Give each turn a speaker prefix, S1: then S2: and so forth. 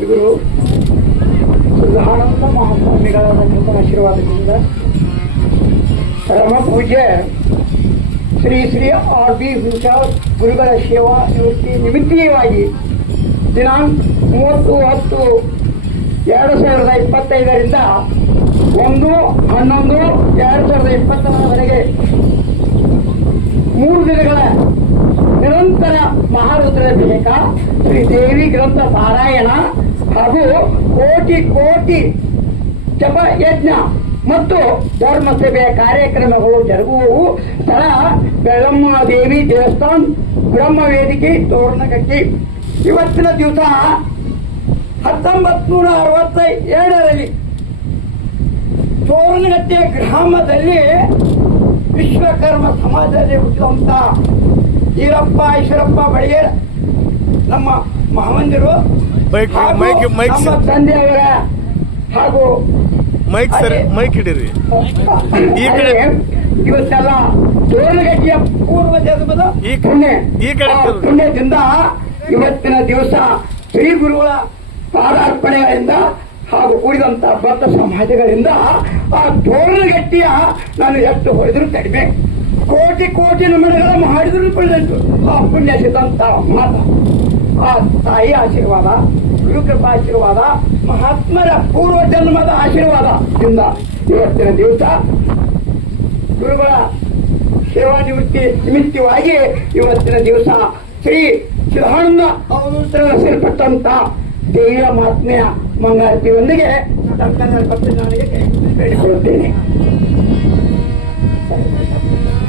S1: ಸದ್ಗುರು ಸುಧಾನಂದ ಮಹಾಸ್ವಾಮಿಗಳ ನೂತನ ಆಶೀರ್ವಾದದಿಂದ ಪರಮಪೂಜ್ಯ ಶ್ರೀ ಶ್ರೀ ಆರ್ ಬಿ ಹುಷಾ ಗುರುಗಳ ಸೇವಾ ನಿವೃತ್ತಿ ನಿಮಿತ್ತೀಯವಾಗಿ ದಿನಾಂಕ ಮೂವತ್ತು ಹತ್ತು ಎರಡು ಸಾವಿರದ ಇಪ್ಪತ್ತೈದರಿಂದ ಒಂದು, ಹನ್ನೊಂದು, ಎರಡು ಸಾವಿರದ ಇಪ್ಪತ್ತರವರೆಗೆ ಮೂರು ದಿನಗಳ ನಿರಂತರ ಮಹಾರುದ್ರ ಬೇಕಾ ಶ್ರೀ ದೇವಿ ಗ್ರಂಥ ಪಾರಾಯಣ ಹಾಗೂ ಕೋಟಿ ಕೋಟಿ ಜಪ ಯಜ್ಞ ಮತ್ತು ಧರ್ಮ ಸಭೆ ಕಾರ್ಯಕ್ರಮಗಳು ಜರುಗುವವು. ಸ್ಥಳ ಬೆಳಮ್ಮ ದೇವಿ ದೇವಸ್ಥಾನ, ಬ್ರಹ್ಮ ವೇದಿಕೆ, ತೋರಣಗಟ್ಟಿ. ಇವತ್ತಿನ ದಿವಸ ಹತ್ತೊಂಬತ್ ನೂರ ಅರವತ್ತ ಏಳರಲ್ಲಿ ತೋರಣಗಟ್ಟೆ ಗ್ರಾಮದಲ್ಲಿ ವಿಶ್ವಕರ್ಮ ಸಮಾಜದಲ್ಲಿ ಹುಟ್ಟುವಂತ ಈರಪ್ಪ, ಈಶ್ವರಪ್ಪ ಬಳಿಗೇರ ನಮ್ಮ ಮಹಾಮಂದಿರು ನಮ್ಮ. ತಂದೆಯವರ ಹಾಗೂ
S2: ಮೈಕ್ ಸರ್ ಮೈಕ್ ಇಡೀರಿ ಈ ಕಡೆ-
S1: ಇವತ್ತೆಲ್ಲ ತೋರಣಗಟ್ಟಿಯ ಪೂರ್ವ ಜನ್ಮದ
S2: ಈ ಕಣ್ಣೆ
S1: ಪುಣ್ಯ.
S2: ಈ ಕಡೆ.
S1: ಪುಣ್ಯದಿಂದ ಇವತ್ತಿನ ದಿವಸ ಶ್ರೀ ಗುರುಗಳ ಪಾದಾರ್ಪಣೆಗಳಿಂದ ಹಾಗೂ ಕೂಡಿದಂತ ಭಕ್ತ ಸಮಾಜಗಳಿಂದ ಆ ತೋರಣಗಟ್ಟಿಯ ನಾನು ಎಷ್ಟು ಹೊಡೆದ್ರು ಕಡಿಮೆ ಕೋಟಿ ಕೋಟಿ ನಮನಗಳ ಮಾಡಿದ್ರು ಪಡೆದಂಟು ಆ ಪುಣ್ಯ ಸಿದ್ಧಂತ ಮಾತ. ಆ ತಾಯಿ ಆಶೀರ್ವಾದ, ಗುರುಕೃಪಾ ಆಶೀರ್ವಾದ, ಮಹಾತ್ಮರ ಪೂರ್ವ ಜನ್ಮದ ಆಶೀರ್ವಾದದಿಂದ ಇವತ್ತಿನ ದಿವಸ ಗುರುಗಳ ಸೇವಾ ನಿವೃತ್ತಿ ನಿಮಿತ್ತವಾಗಿ ಇವತ್ತಿನ ದಿವಸ ಶ್ರೀ ಚಿಲಹಣ್ಣ ಅವರು ಸೇರ್ಪಟ್ಟಂತ ದೇವಿಯ ಮಹಾತ್ಮೆಯ ಮಂಗಾರತಿಯೊಂದಿಗೆ ಬೇಡಿಕೊಳ್ಳುತ್ತೇನೆ